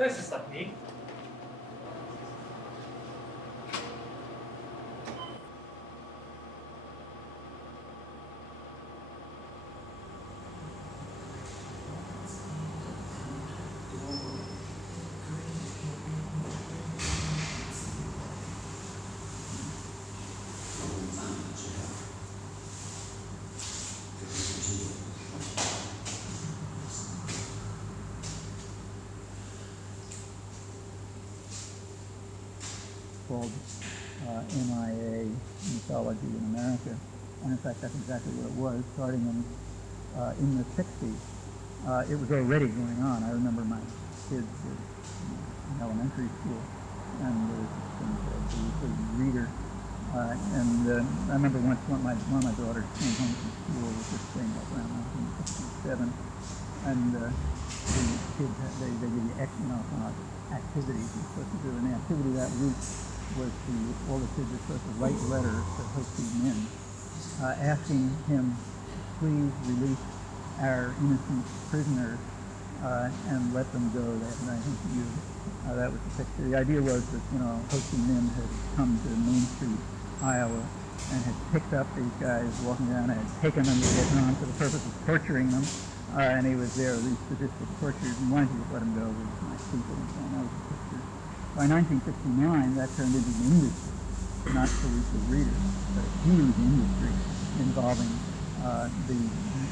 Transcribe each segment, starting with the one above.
To jest ostatni. Called MIA Mythology in America, and in fact that's exactly what it was, starting in the 60s. It was already going on. I remember my kids were in elementary school, and there was this thing called the Weekly Reader, and I remember once one of my daughters came home from school with this thing around 1967, and the kids, they give you activities you're supposed to do, and the activity that week was all the kids were supposed to write letters to Ho Chi Minh, asking him to please release our innocent prisoners and let them go. They had nothing to use. That was the picture. The idea was that, Ho Chi Minh had come to Main Street, Iowa, and had picked up these guys walking down and had taken them to Vietnam for the purpose of torturing them. And he was there, these sadistic tortures, and wanted to just let them go with nice people and so on. That was the picture. By 1969, that turned into an industry, not for weekly readers, but a huge industry involving the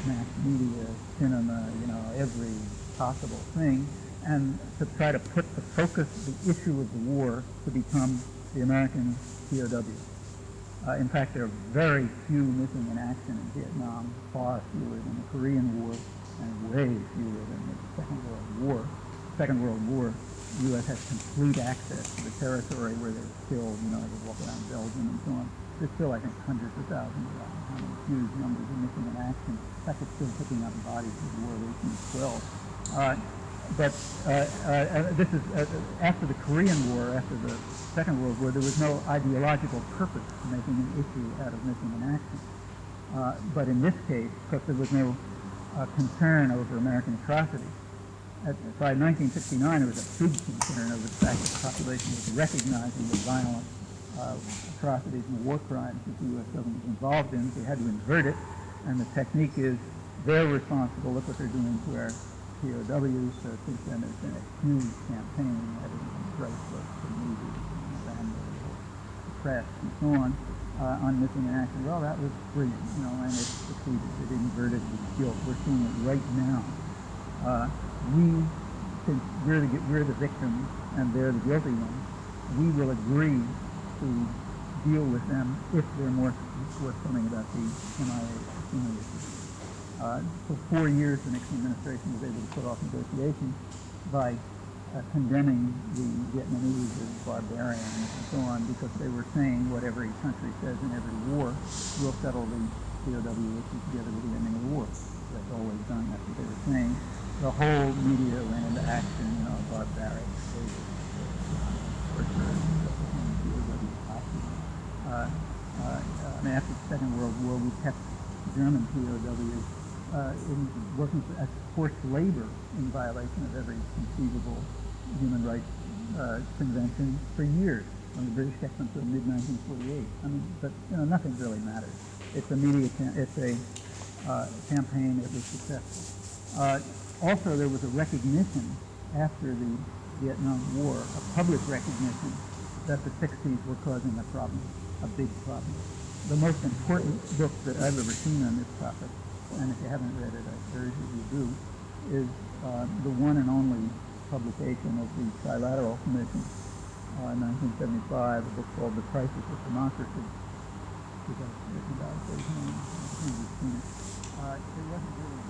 mass media, cinema, every possible thing, and to try to put the focus, the issue of the war, to become the American POWs. In fact, there are very few missing in action in Vietnam, far fewer than the Korean War, and way fewer than the Second World War. Second World War, the U.S. has complete access to the territory where they were killed, they walk around Belgium and so on. There's still, I think, hundreds of thousands of huge numbers of missing in action. In fact, it's still picking up bodies of the War of 1812. But this is, after the Korean War, after the Second World War, there was no ideological purpose to making an issue out of missing in action. But in this case, because there was no concern over American atrocities, by 1969 there was a big concern over the fact that the population was recognizing the violent atrocities and the war crimes that the U.S. government was involved in. They had to invert it, and the technique is they're responsible, look what they're doing to our POWs. So since then there's been a huge campaign, everything from Chrysler to movies, the press, and so on missing in action. Well, that was brilliant, and it succeeded. It inverted the guilt. We're seeing it right now. Since we're the victims and they're the guilty ones, we will agree to deal with them if they're more forthcoming about the MIA issue. For 4 years, the Nixon administration was able to put off negotiations by condemning the Vietnamese as barbarians and so on, because they were saying what every country says in every war: we'll settle the POW issue together with the ending of the war. That's always done. That's what they were saying. The whole media went into action, barbaric, after the Second World War, we kept German POWs working as forced labor in violation of every conceivable human rights convention for years, when the British kept them until mid-1948. But nothing really matters. It's a media, it's a campaign that was successful. Also, there was a recognition after the Vietnam War, a public recognition that the 60s were causing a problem, a big problem. The most important book that I've ever seen on this topic, and if you haven't read it, I urge you to do, is the one and only publication of the Trilateral Commission in 1975, a book called The Crisis of Democracy. It wasn't really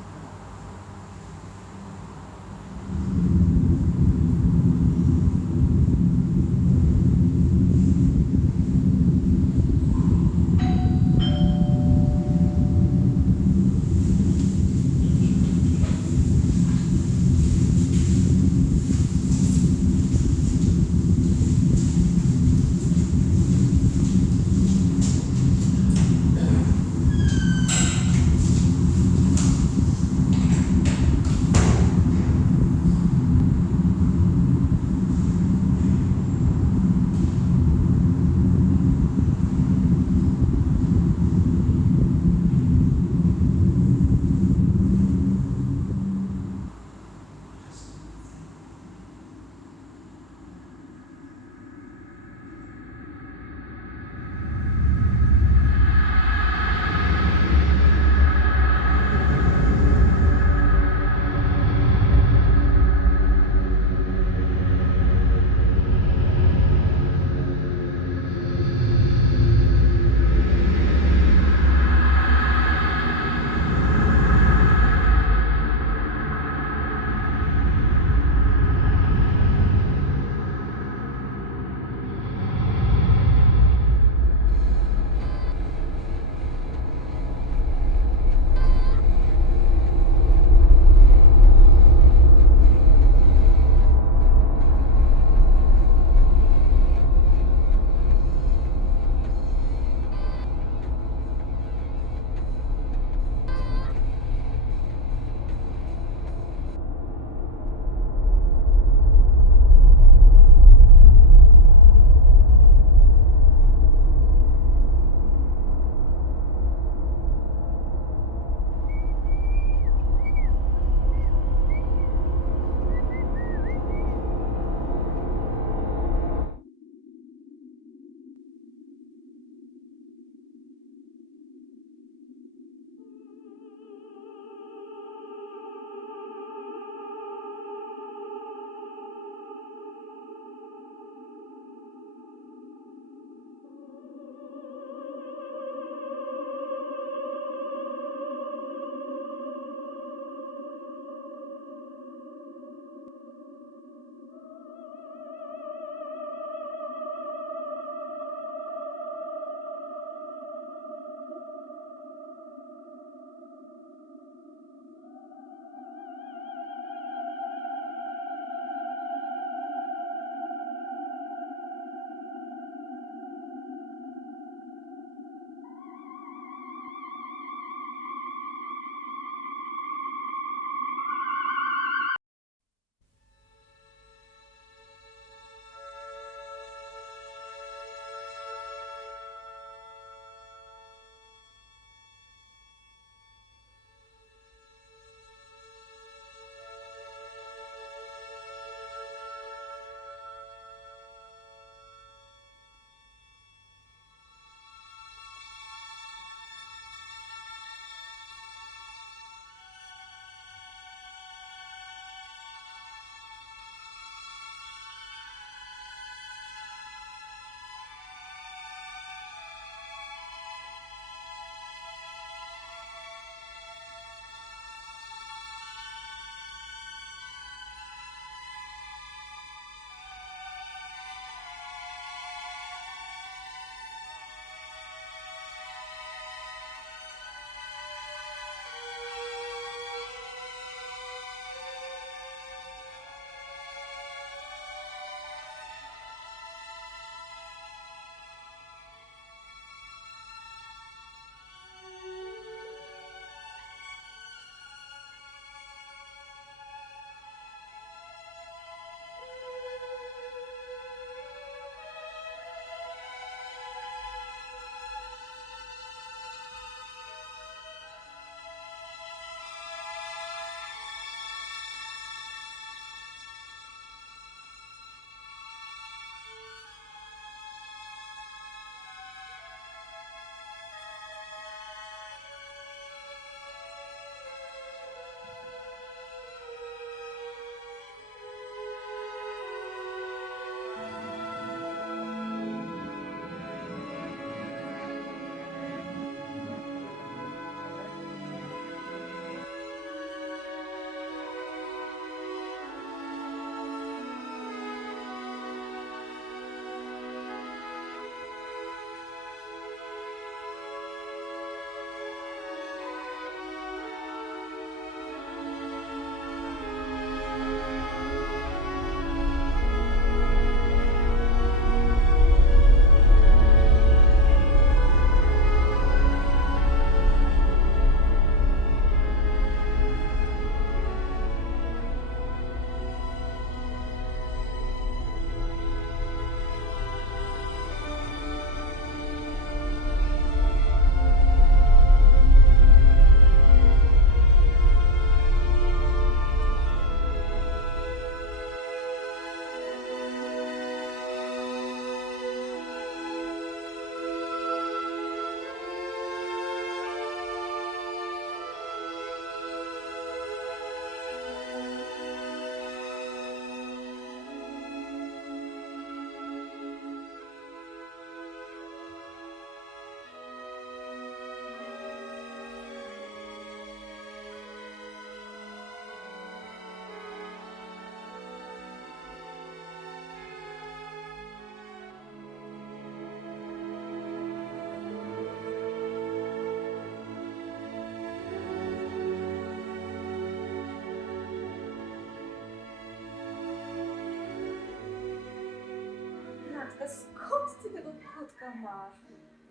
Matka, skąd ty tego kotka masz?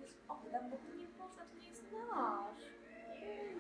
Wiesz, oddam, bo to nie można, to nie jest nasz. Nie.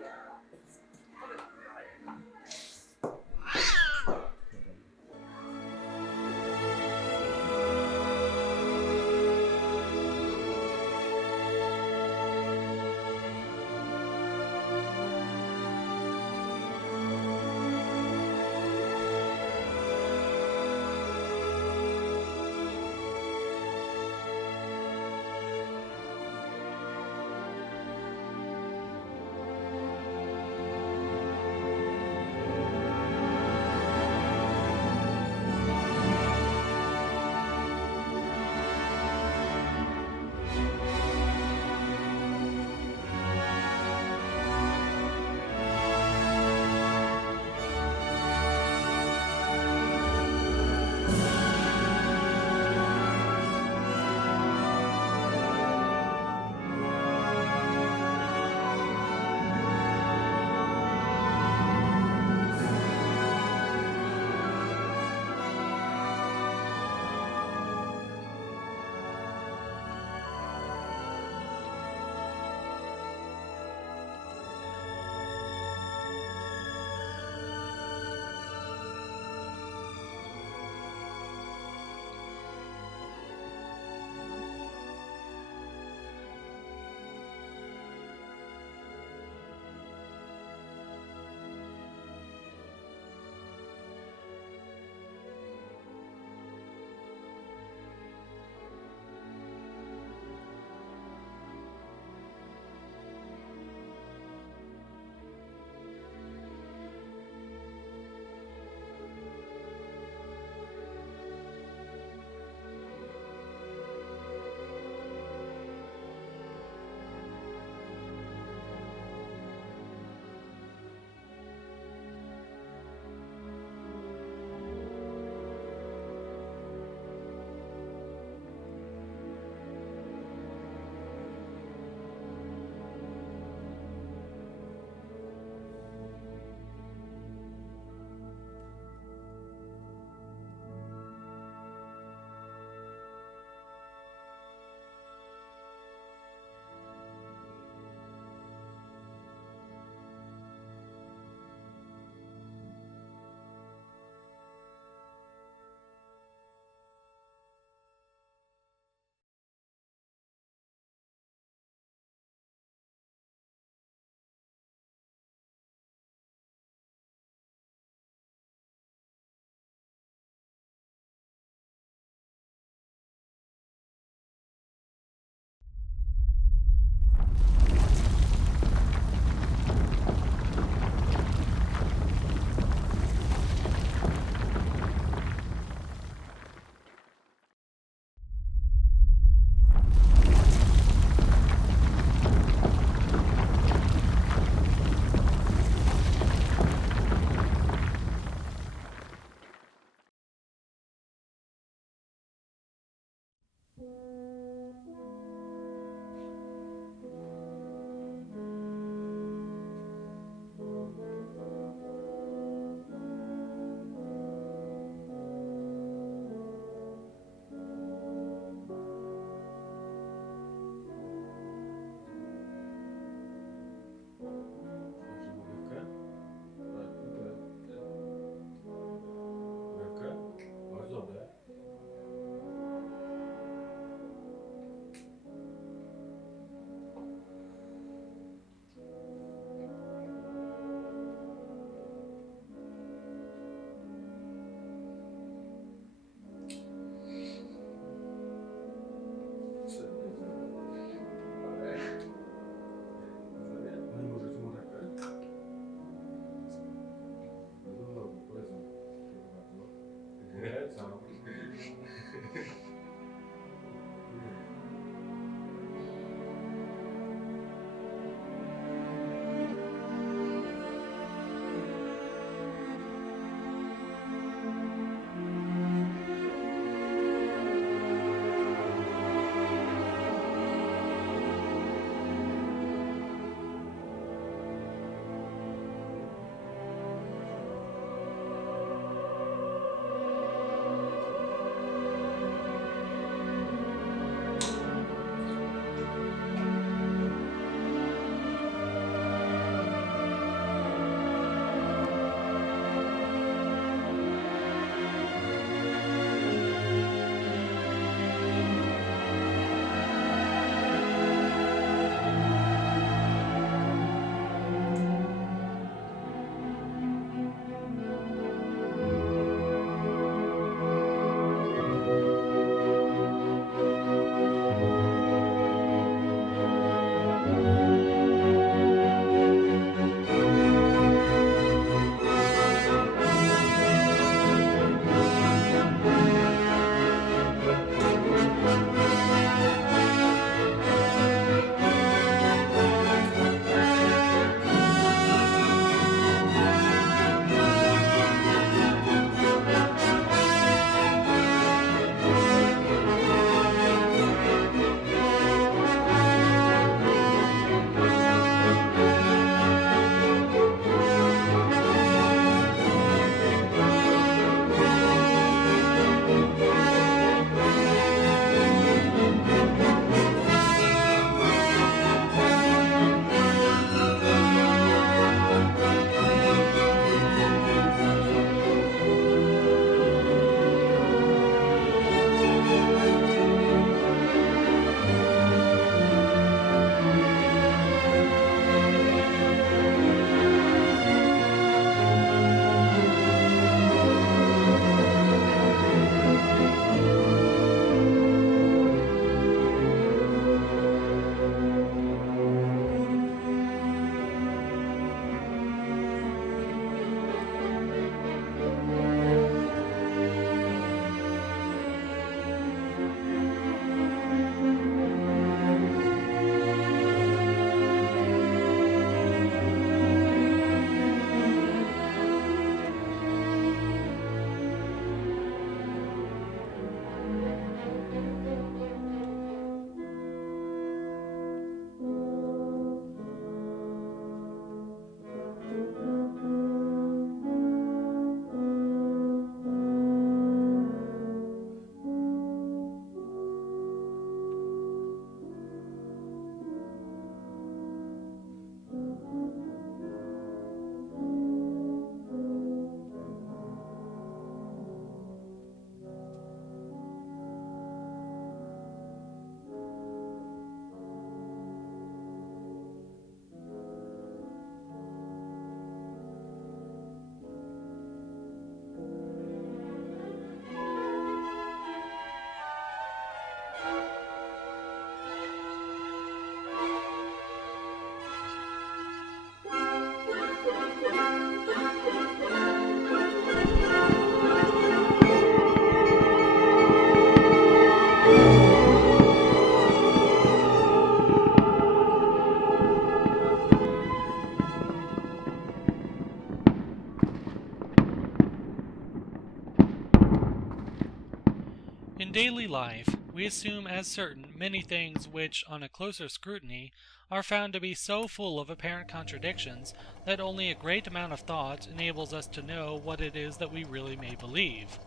In daily life, we assume as certain many things which, on a closer scrutiny, are found to be so full of apparent contradictions that only a great amount of thought enables us to know what it is that we really may believe.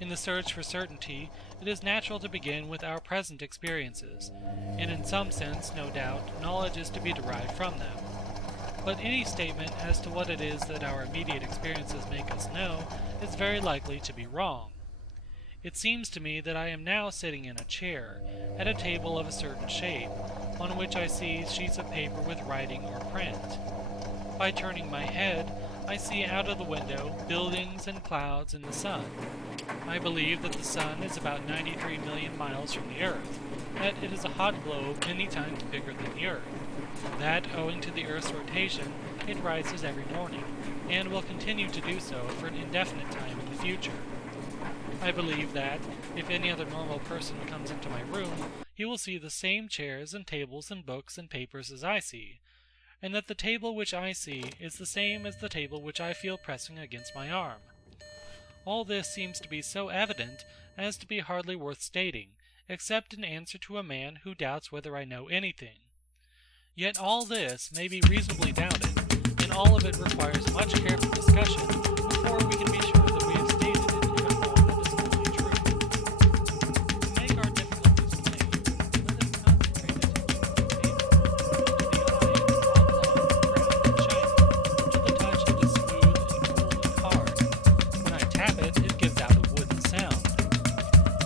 In the search for certainty, it is natural to begin with our present experiences, and in some sense, no doubt, knowledge is to be derived from them. But any statement as to what it is that our immediate experiences make us know is very likely to be wrong. It seems to me that I am now sitting in a chair, at a table of a certain shape, on which I see sheets of paper with writing or print. By turning my head, I see out of the window buildings and clouds and the sun. I believe that the sun is about 93 million miles from the earth, that it is a hot globe many times bigger than the earth, that owing to the earth's rotation, it rises every morning, and will continue to do so for an indefinite time in the future. I believe that, if any other normal person comes into my room, he will see the same chairs and tables and books and papers as I see, and that the table which I see is the same as the table which I feel pressing against my arm. All this seems to be so evident as to be hardly worth stating, except in answer to a man who doubts whether I know anything. Yet all this may be reasonably doubted, and all of it requires much careful discussion before we can be sure that we have stated it in a form that is fully true. To make our difficulties plain, let us concentrate attention on the table. To the eye it is oblong, round, and shiny. To the touch it is smooth and cool and hard. When I tap it, it gives out a wooden sound.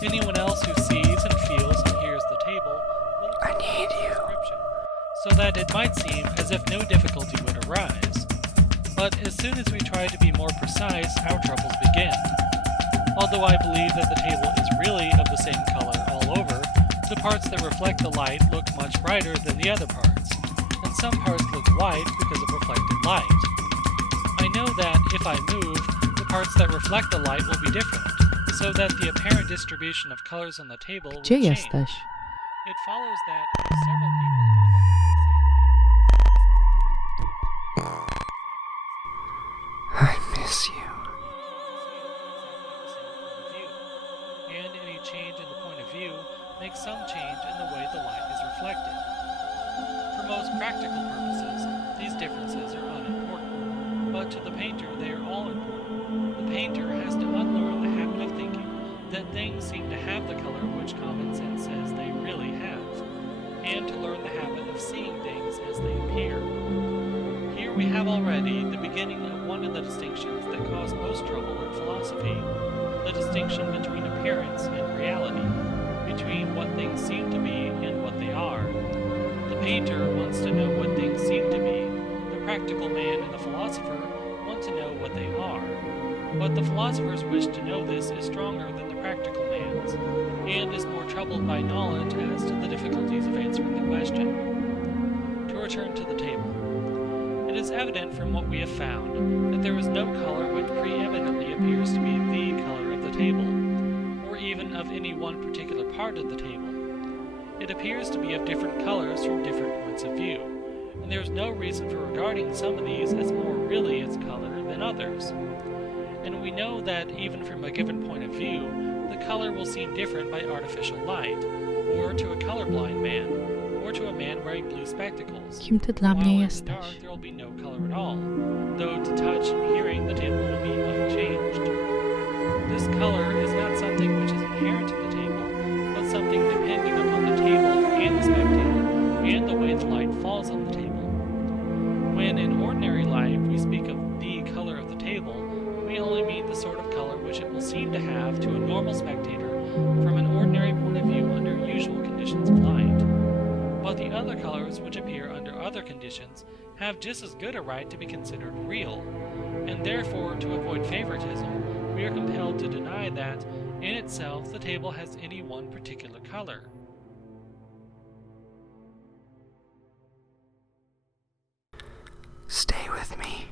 Anyone else who sees and feels and hears the table will I need you. So that it might seem as if no difficulty would arise. But as soon as we try to be more precise, our troubles begin. Although I believe that the table is really of the same color all over, the parts that reflect the light look much brighter than the other parts, and some parts look white because of reflected light. I know that if I move, the parts that reflect the light will be different, so that the apparent distribution of colors on the table will change. It follows that if several people are looking I miss you. And any change in the point of view makes some change in the way the light is reflected. For most practical purposes, these differences are unimportant, but to the painter they are all important. The painter has to unlearn the habit of thinking that things seem to have the color which common sense says they really have, and to learn the habit of seeing things as they appear. Here we have already the beginning of one of the distinctions that cause most trouble in philosophy, the distinction between appearance and reality, between what things seem to be and what they are. The painter wants to know what things seem to be, the practical man and the philosopher want to know what they are. But the philosopher's wish to know this is stronger than the practical man's, and is more troubled by knowledge as to the difficulties of answering the question. To return to the table. It is evident from what we have found that there is no color which preeminently appears to be the color of the table, or even of any one particular part of the table. It appears to be of different colors from different points of view, and there is no reason for regarding some of these as more really its color than others. And we know that even from a given point of view, the color will seem different by artificial light, or to a colorblind man, or to a man wearing blue spectacles. Kim ty dla mnie While in the jesteś? dark there will be no color at all, though to touch and hearing the table will be unchanged. This color is not something which is inherent in the table, but something depending upon the table and the spectator, and the way the light falls on the table. When in ordinary life we speak of the color of the table, we only mean the sort of color which it will seem to have to a normal spectator from an ordinary point of view under usual conditions of light. But the other colors which appear under other conditions have just as good a right to be considered real, and therefore to avoid favoritism, we are compelled to deny that, in itself, the table has any one particular color. Stay with me.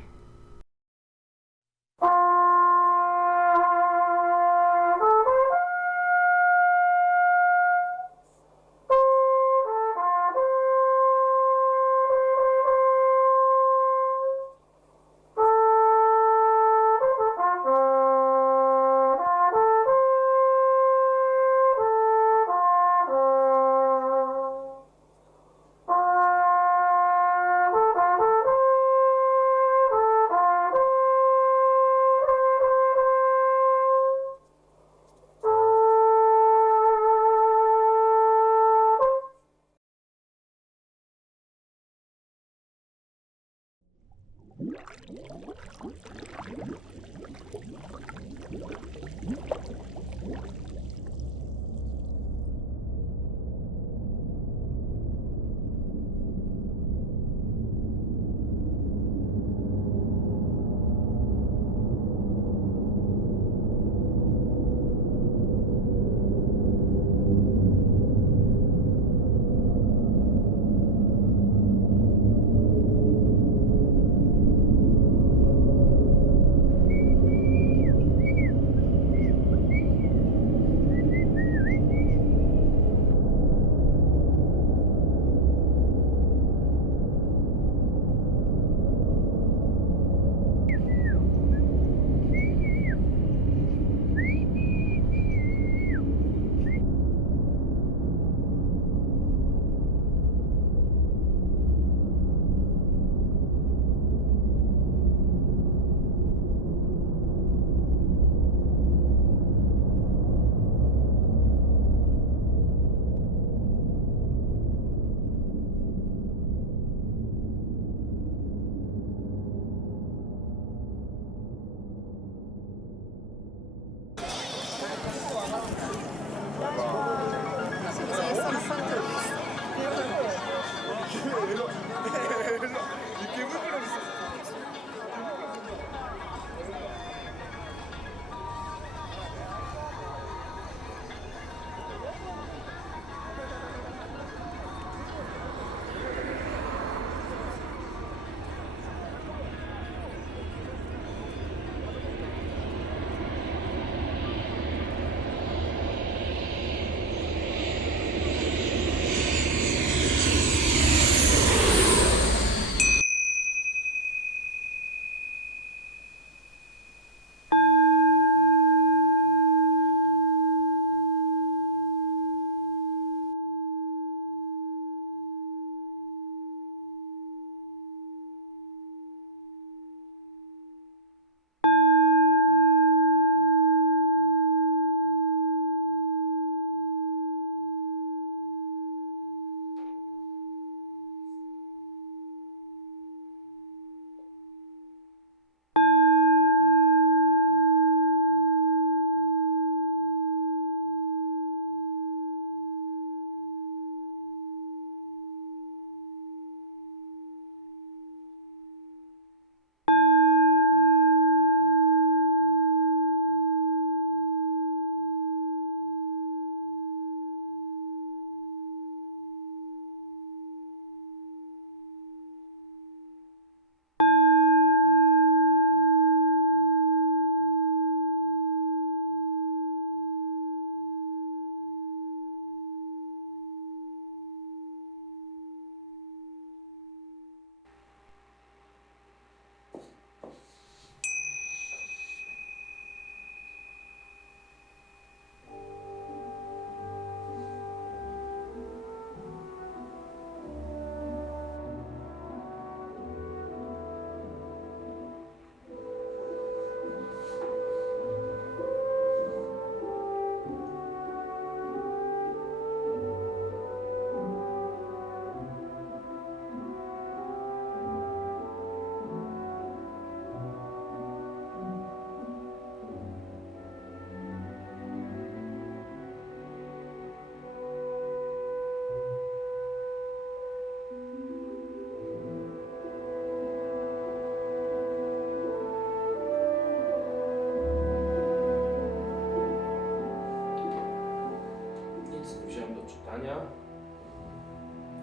nagrania.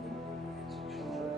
Nie mówimy więcej książek.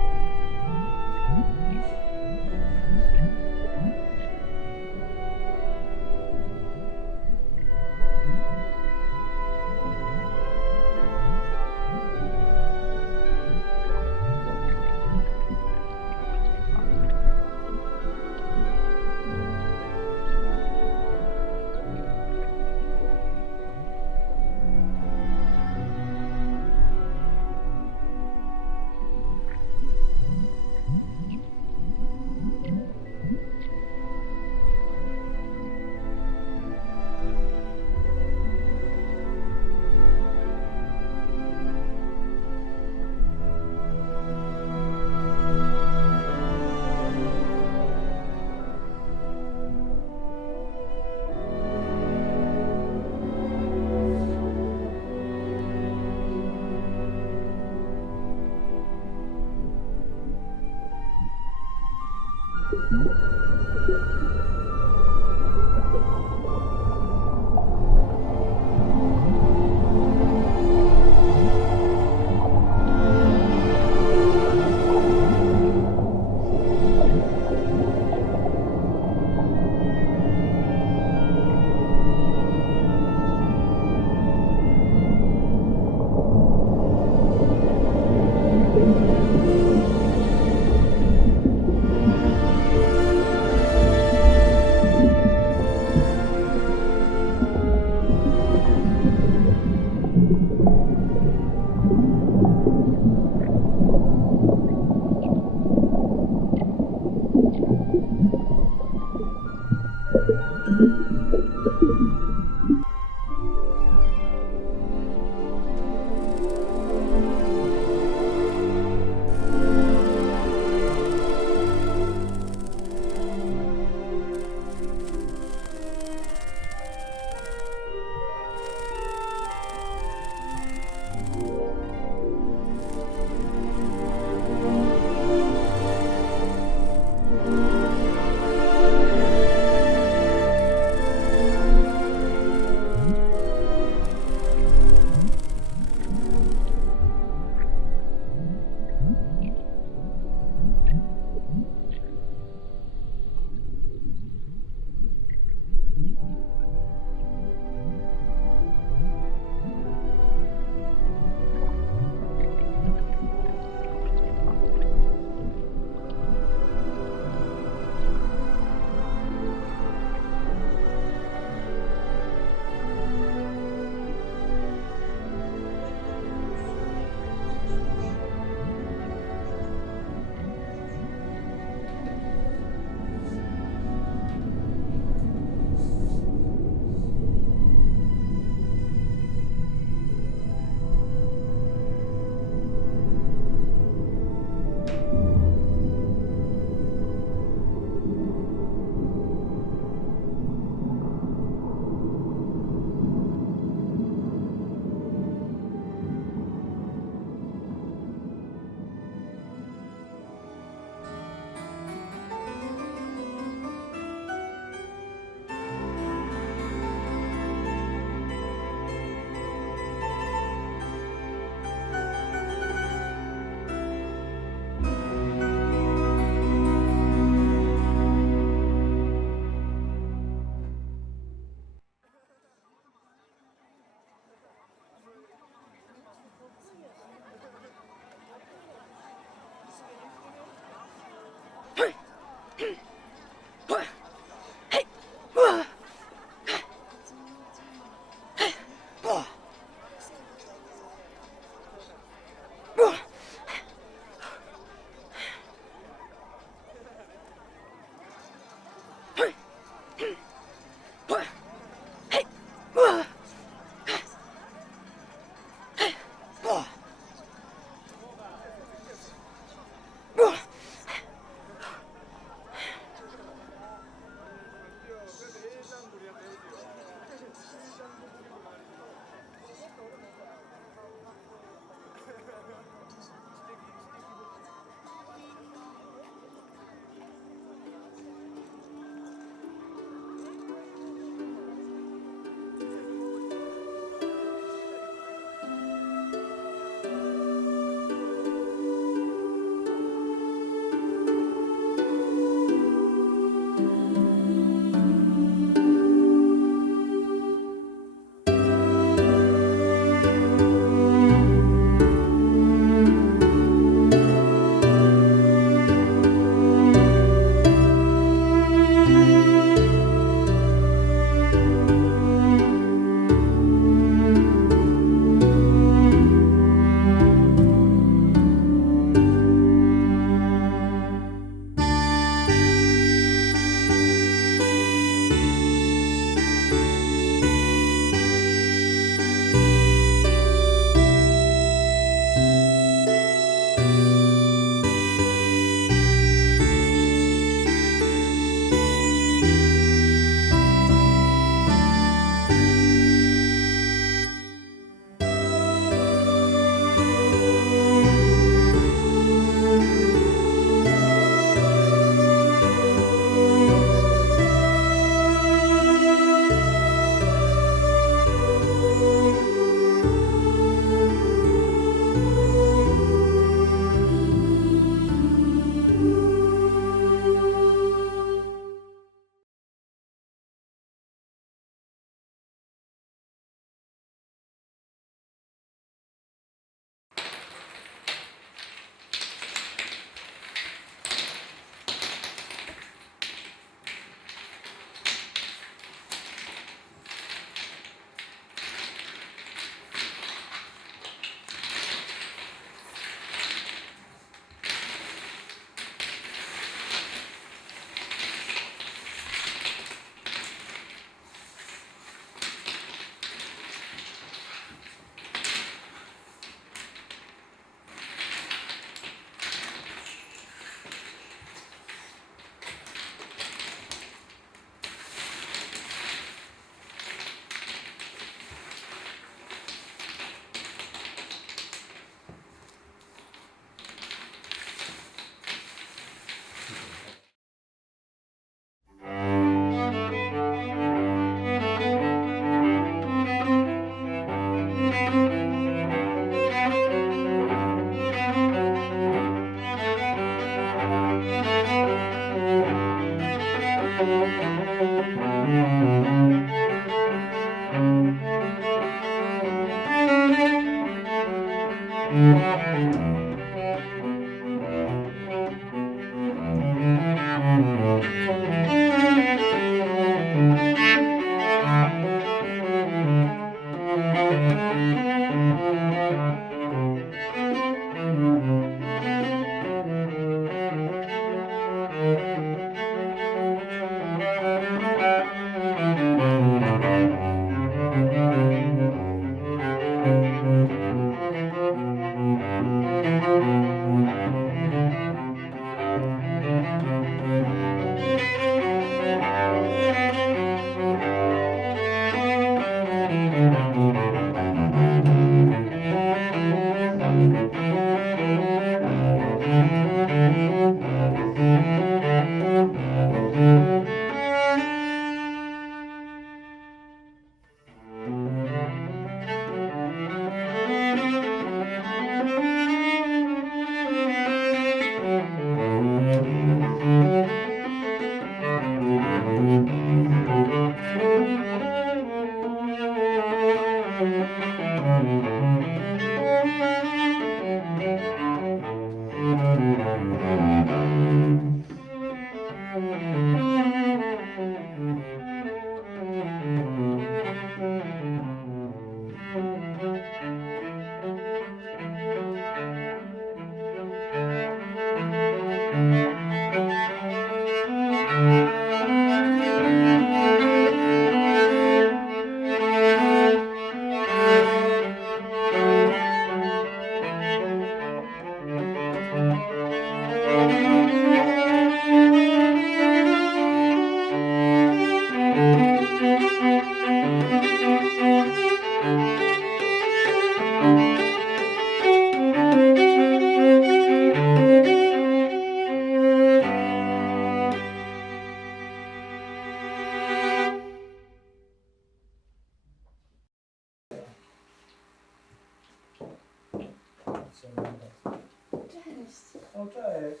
O, cześć.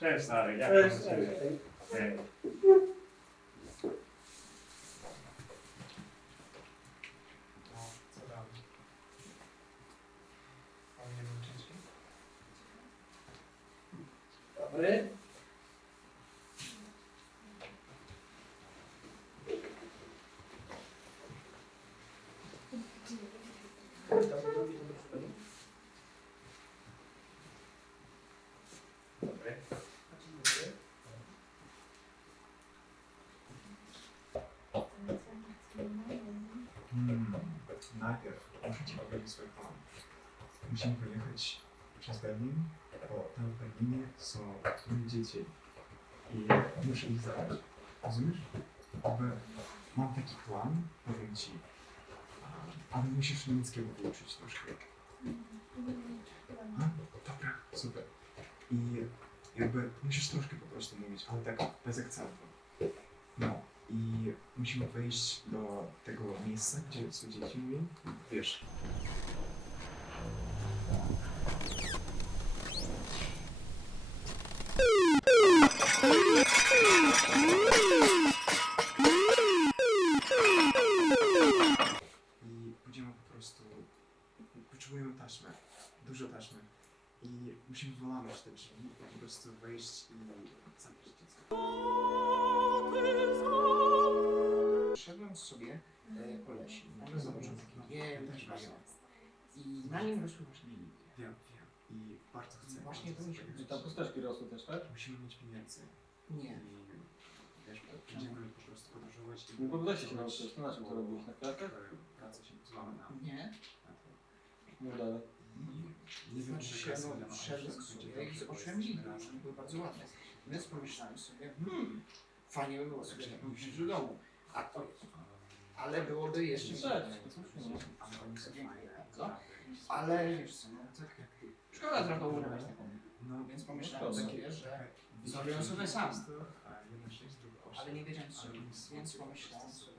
Cześć stary, jak Cześć, tam cześć. Hej. No, co tam? A nie wiem, ciężki? Dobry. Dobry. A dzień dobry. Najpierw muszę Ci powiedzieć swój plan. Musimy pojechać przez Berlin, bo tam w Berlinie są moje dzieci i muszę ich zabrać. Rozumiesz? Jakby mam taki plan, powiem Ci, ale musisz niemieckiego wyuczyć troszkę. A? Dobra, super. I jakby musisz troszkę po prostu mówić, ale tak bez akcentu. No. I musimy wejść do tego miejsca, gdzie są dzieci mówią. Wiesz. I będziemy po prostu... Potrzebujemy taśmy. Dużo taśmy. I musimy wyłamać te drzwi, po prostu wejść i zabrać dziecko. Szedłem sobie po lesie, nagle zobaczyłem taki wielki bajon. I na nim rosły właśnie lilie. Wiem. I bardzo chcę. Właśnie to mi się Czy tam pusteczki rosły też, tak? Musimy mieć pieniędzy. Nie. I wiesz, będziemy po prostu podróżować. Nie podajcie się nauczyć, to na czym to robisz? Na kwiatkach? Praca się pozwala nam Nie. na to. No dalej. Nie wiem, Znaczy czy się, kwestia no, dla nas szedłem wszystko sobie będzie i dobrze, zobaczyłem bo lilie, jesteśmy one były bardzo ładne. Więc pomyślałem sobie, fajnie by było sobie Także taką wziąć musimy- do domu. A to, ale byłoby jeszcze Cześć. Ale oni są Dziękuję fajne. bardzo. Ale wiesz co, no tak jak ty. Szkoda trochę urywać taką. No, Więc pomyślałem sobie, że zrobię sobie sam. Jedna część, druga osiem. Ale nie wiedziałem co robić, więc pomyślałem sobie,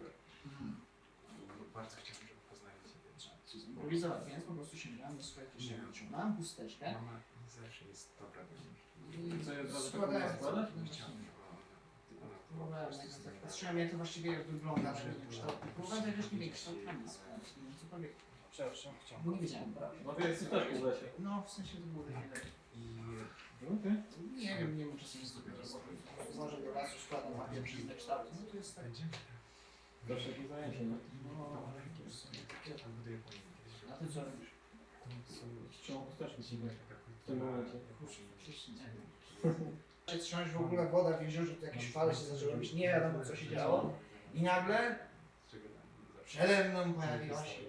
I bardzo chciałem, żeby poznali Ciebie. co zimprowizować, więc po prostu sięgałem do swojej kieszeni, wyciągnąłem chusteczkę Mama nie zawsze jest dobra do nich. i Co jest za składałem. składać? Nie chciałem, żeby ona próbowałem, tak patrzyłem jak to właściwie wygląda, ale nie kształt. Próbowałem zajrzeć nie wiem, kształt nazwiska, cokolwiek. Przepraszam, chciałem. Bo nie wiedziałem. No to jest też w lesie. No w sensie to było takie. I gruty? Nie wiem, nie mam czasu nie zrobić. Może do lasu składam papier przez te kształty. No to jest tak. Zawsze jakieś zajęcie, nie? Tam buduję pojęcie. A ty co robisz? Ściąg też musimy w tym momencie. Trząść w ogóle woda w jeziorze, to jakieś fale się zaczęły robić, nie wiadomo co się działo. I nagle przede mną pojawiła się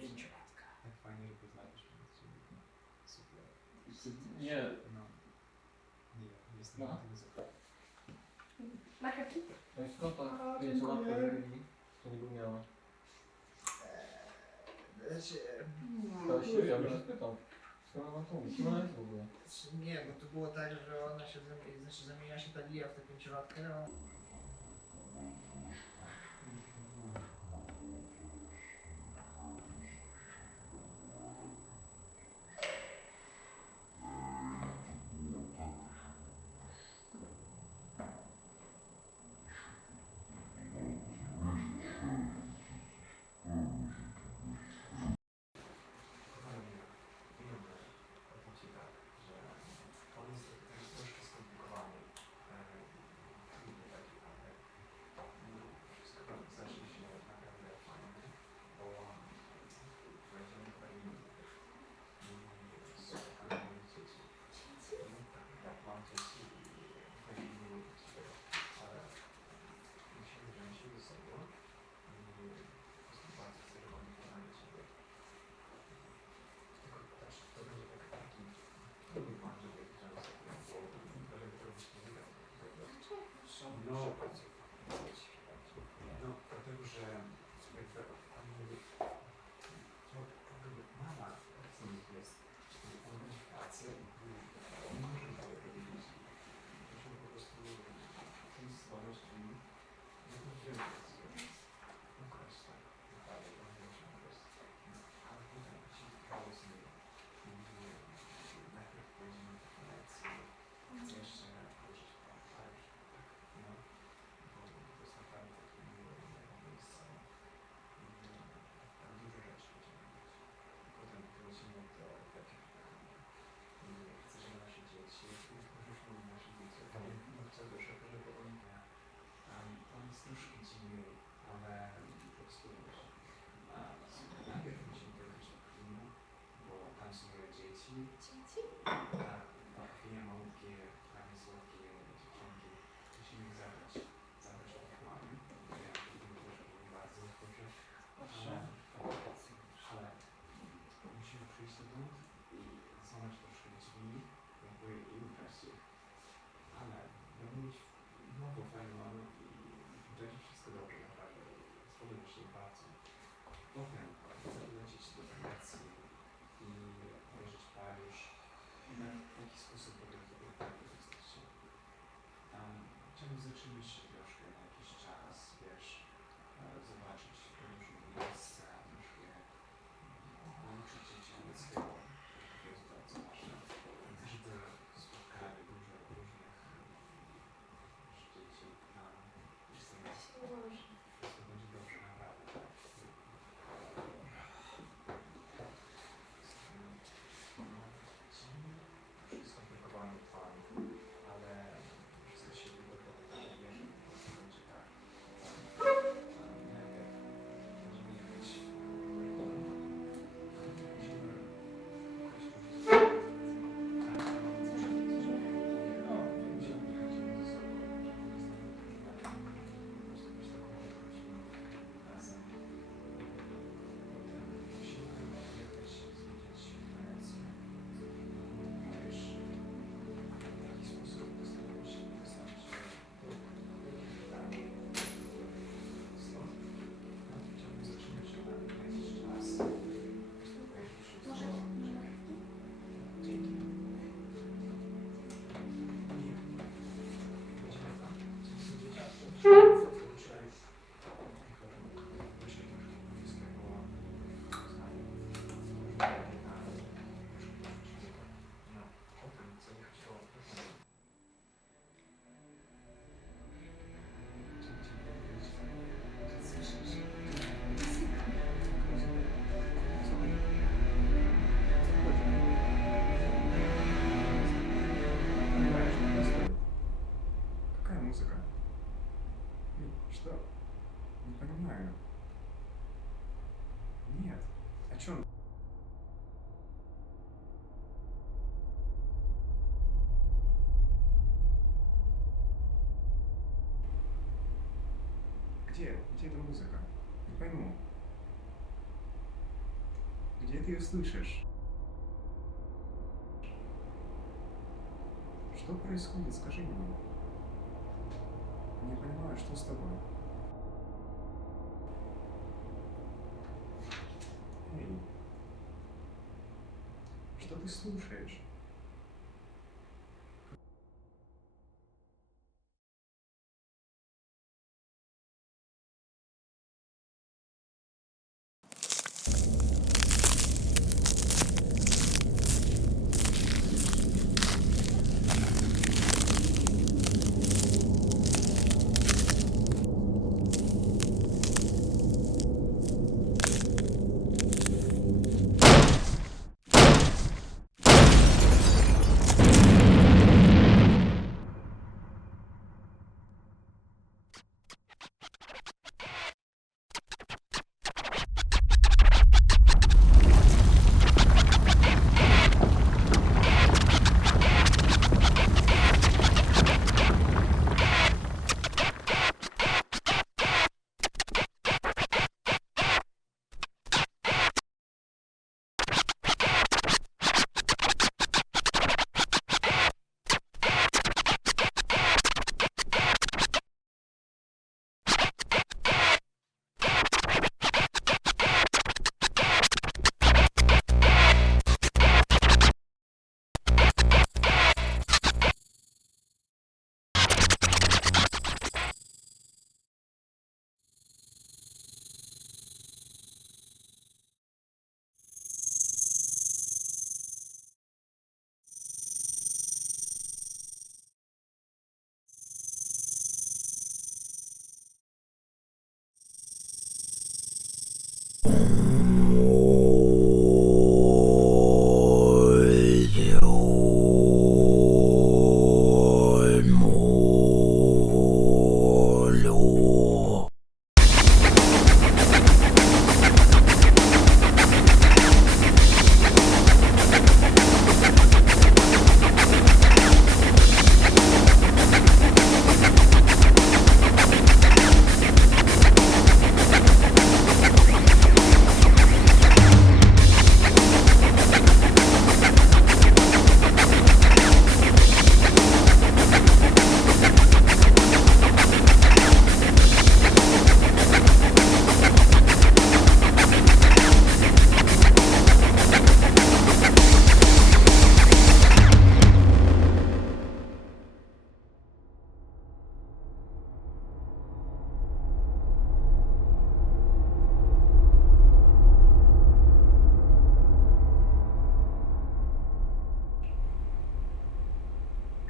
pięciolatka. Tak fajnie poznałeś mnie. Super. Nie. No. Nie, jestem No. na tym super. Marchewki? No i skąd ta pięciolatka zrobili? To nie miała. To się, ja bym się spytał. Skąd ona to mówi? Kim ona jest w ogóle? Nie, bo to było tak, że ona się zamieniła się ta Lia w tę pięciolatkę, a Kochana Mila, wiemy o Ci tak, że on jest taki troszkę skomplikowany. Trudny taki Что? Не понимаю. Нет. О чем? Где? Где эта музыка? Не пойму. Где ты ее слышишь? Что происходит? Скажи мне. Не понимаю, что с тобой. Эй. Что ты слушаешь?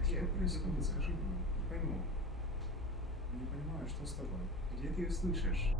Где происходит? Скажи мне. Не пойму. Не понимаю, что с тобой. Где ты ее слышишь?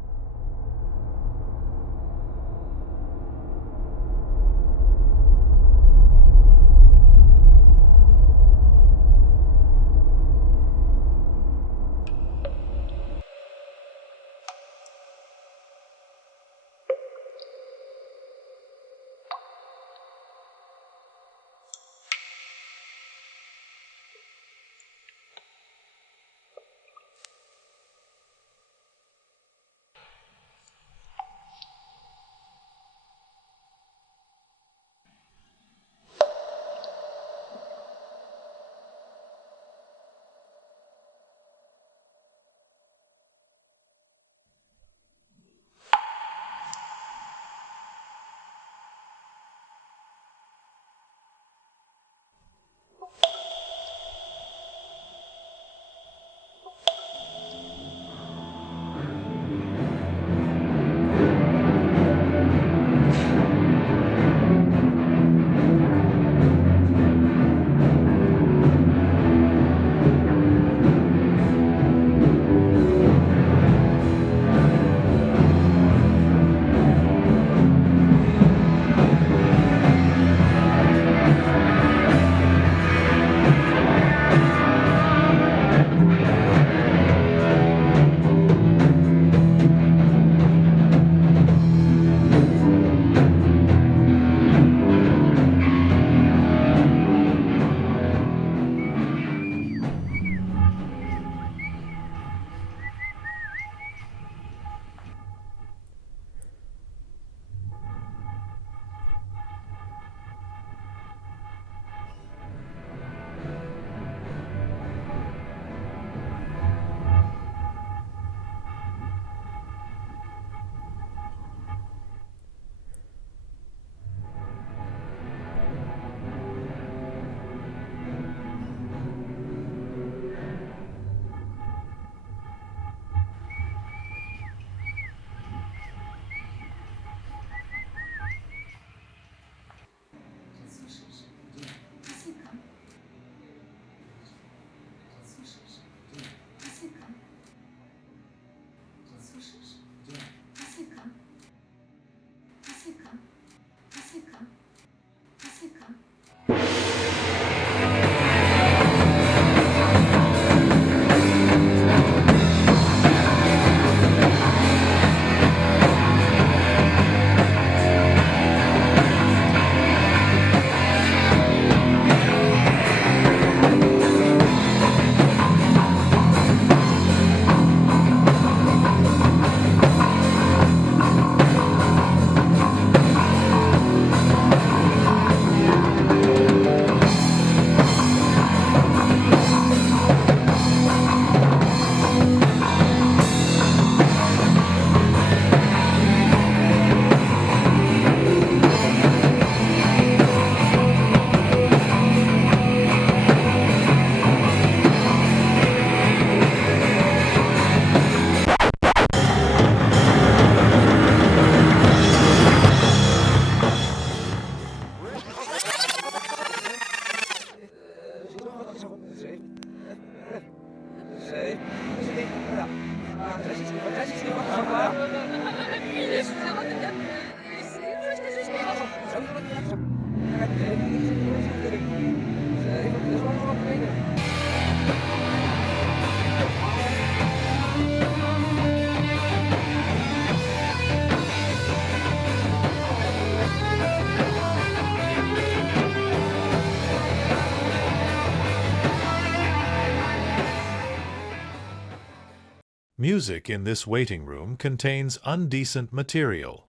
music in this waiting room contains undecent material.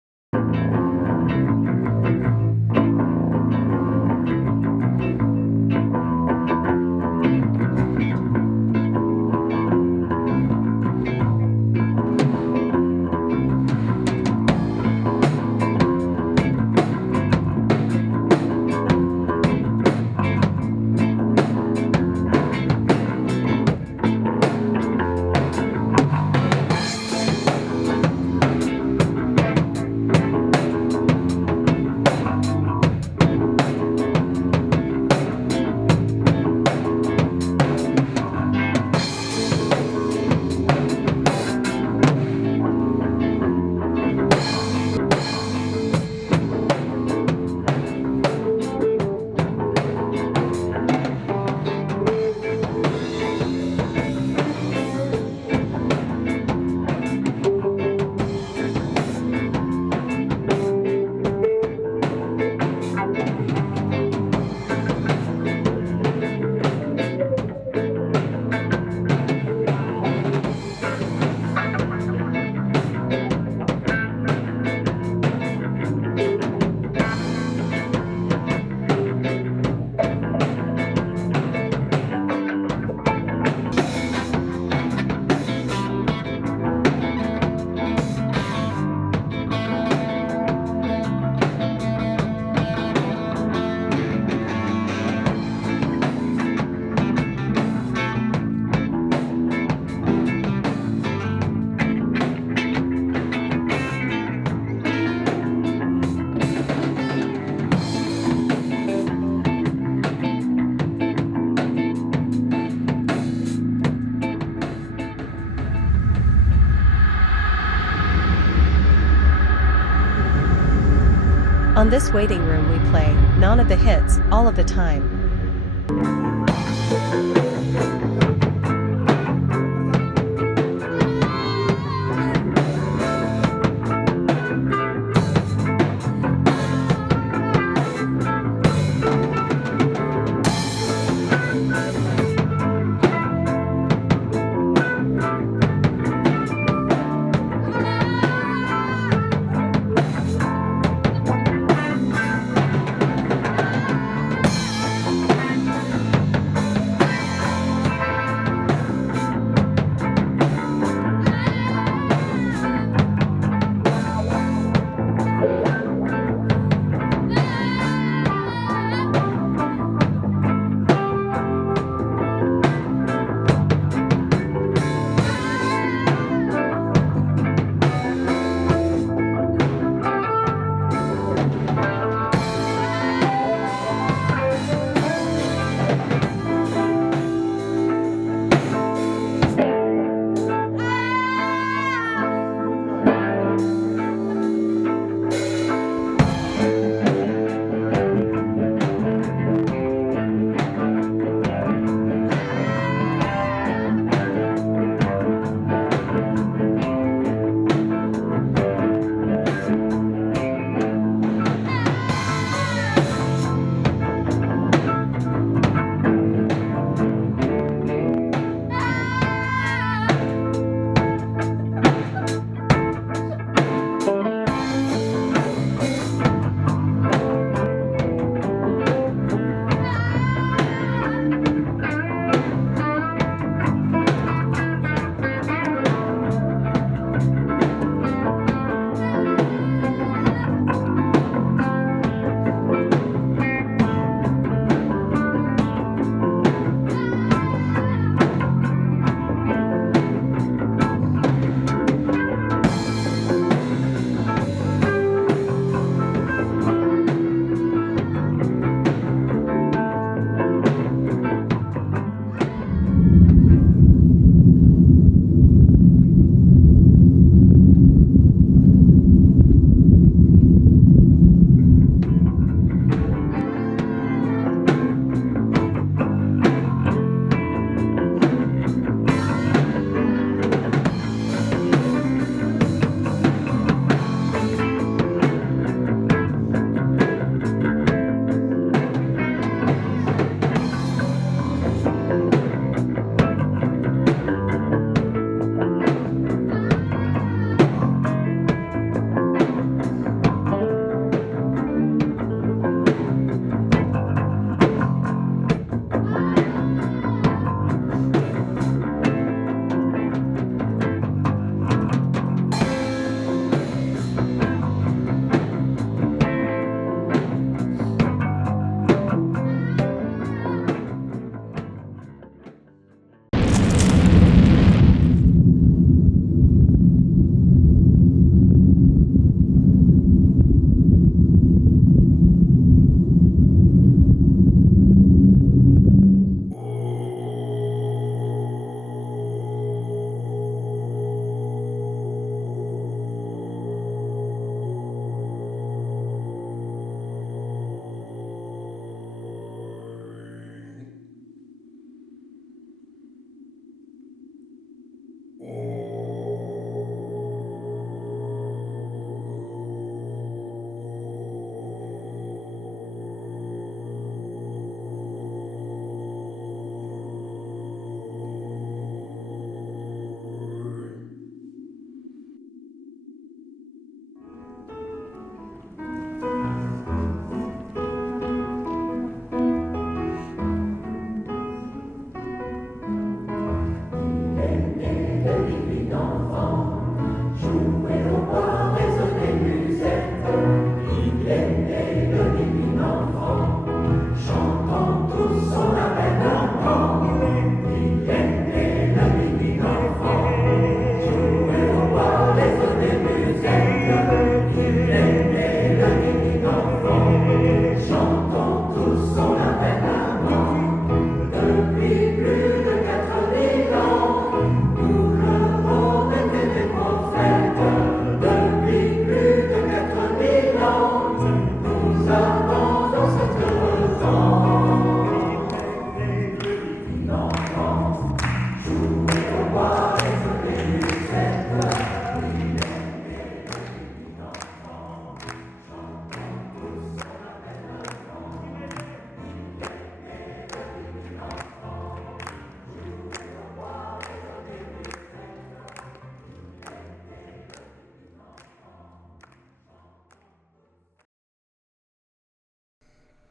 On this waiting room we play none of the hits all of the time.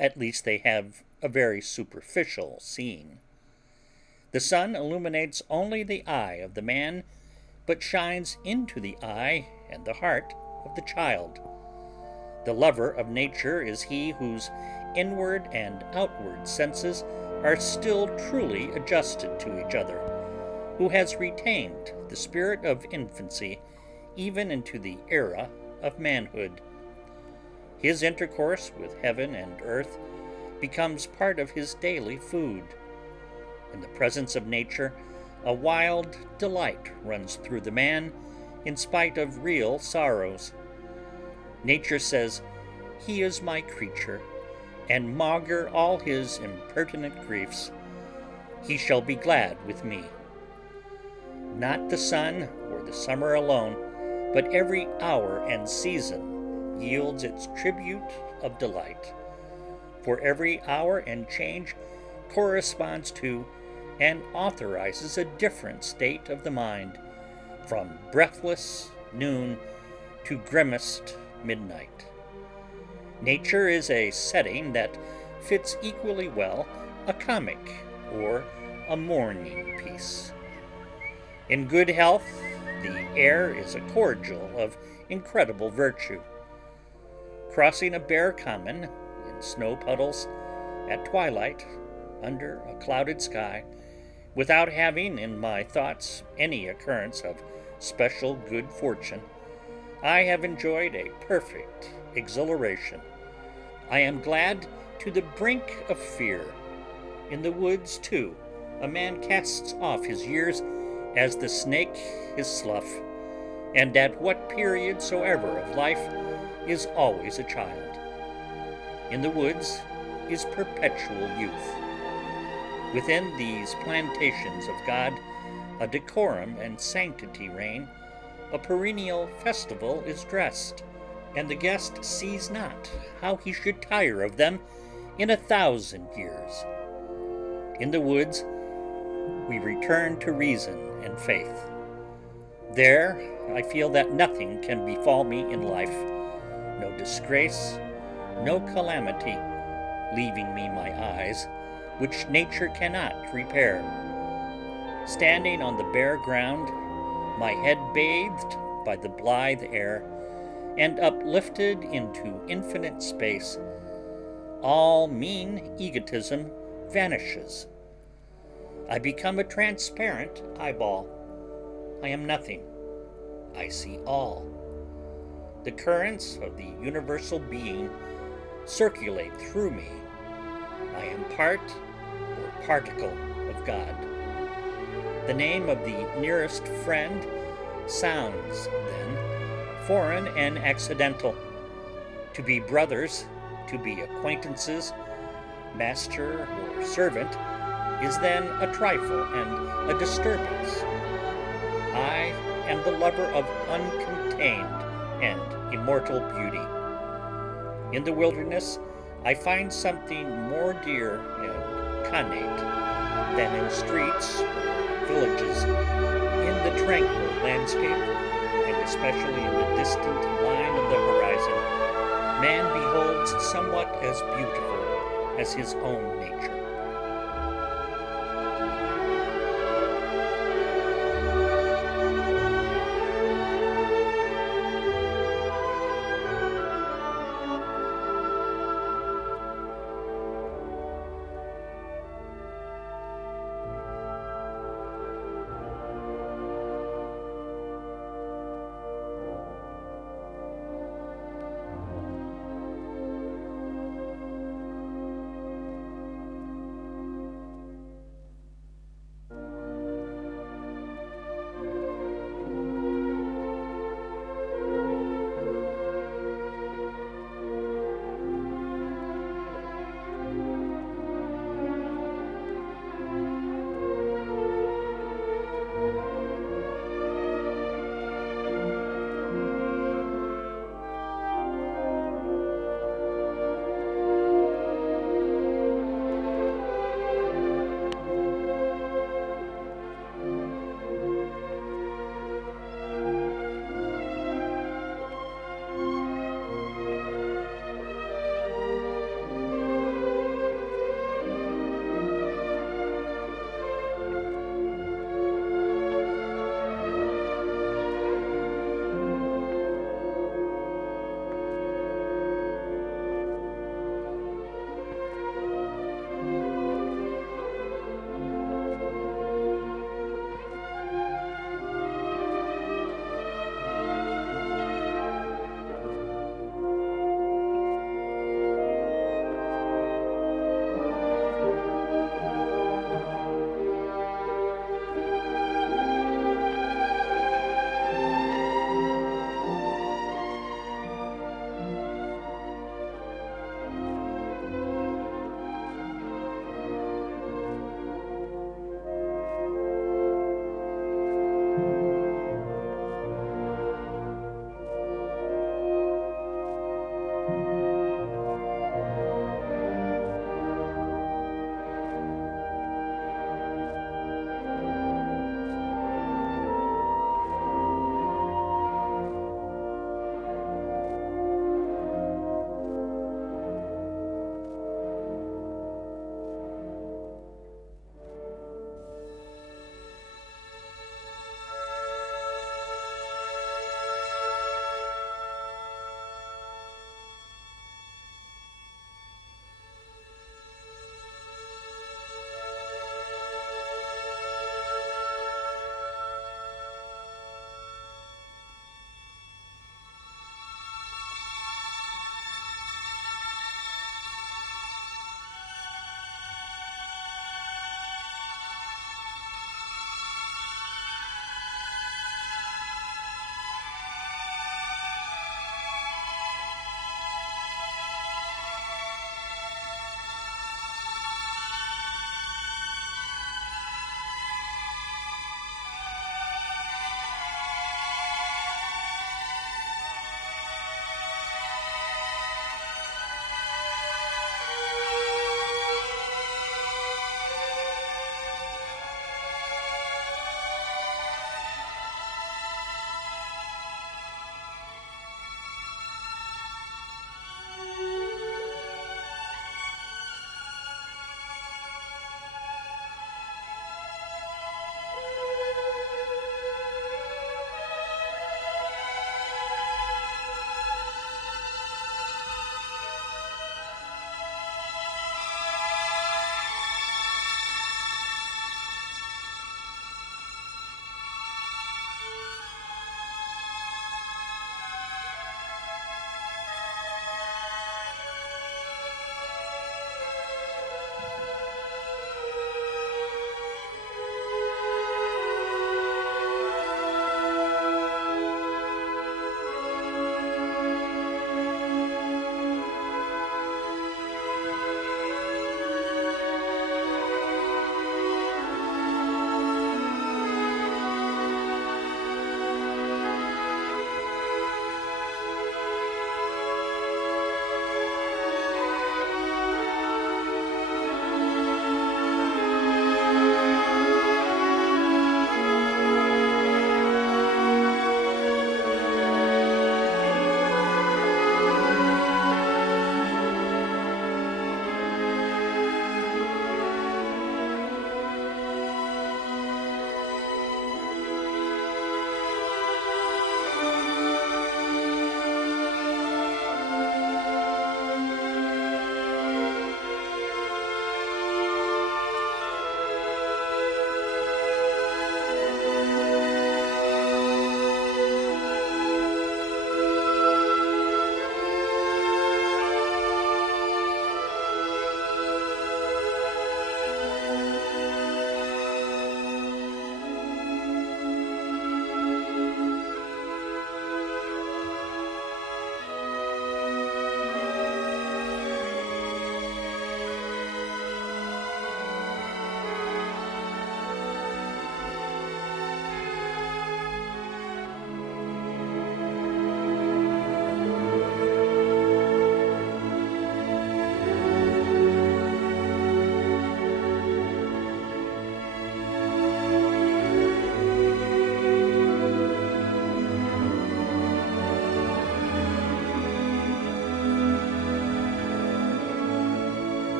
At least they have a very superficial seeing. The sun illuminates only the eye of the man, but shines into the eye and the heart of the child. The lover of nature is he whose inward and outward senses are still truly adjusted to each other, who has retained the spirit of infancy even into the era of manhood. His intercourse with heaven and earth becomes part of his daily food. In the presence of nature, a wild delight runs through the man in spite of real sorrows. Nature says, "He is my creature, and maugre all his impertinent griefs. He shall be glad with me." Not the sun or the summer alone, but every hour and season yields its tribute of delight. For every hour and change corresponds to and authorizes a different state of the mind, from breathless noon to grimmest midnight. Nature is a setting that fits equally well a comic or a mourning piece. In good health, the air is a cordial of incredible virtue. Crossing a bare common in snow puddles at twilight under a clouded sky, without having in my thoughts any occurrence of special good fortune, I have enjoyed a perfect exhilaration. I am glad to the brink of fear. In the woods, too, a man casts off his years as the snake his slough, and at what period soever of life is always a child. In the woods is perpetual youth. Within these plantations of God, a decorum and sanctity reign, a perennial festival is dressed, and the guest sees not how he should tire of them in 1,000 years. In the woods, we return to reason and faith. There, I feel that nothing can befall me in life, no disgrace, no calamity, leaving me my eyes, which nature cannot repair. Standing on the bare ground, my head bathed by the blithe air, and uplifted into infinite space, all mean egotism vanishes. I become a transparent eyeball. I am nothing. I see all. The currents of the universal being circulate through me. I am part or particle of God. The name of the nearest friend sounds, then, foreign and accidental. To be brothers, to be acquaintances, master or servant, is then a trifle and a disturbance. I am the lover of uncontained and immortal beauty. In the wilderness, I find something more dear and connate than in streets or villages. In the tranquil landscape, and especially in the distant line of the horizon, man beholds somewhat as beautiful as his own nature.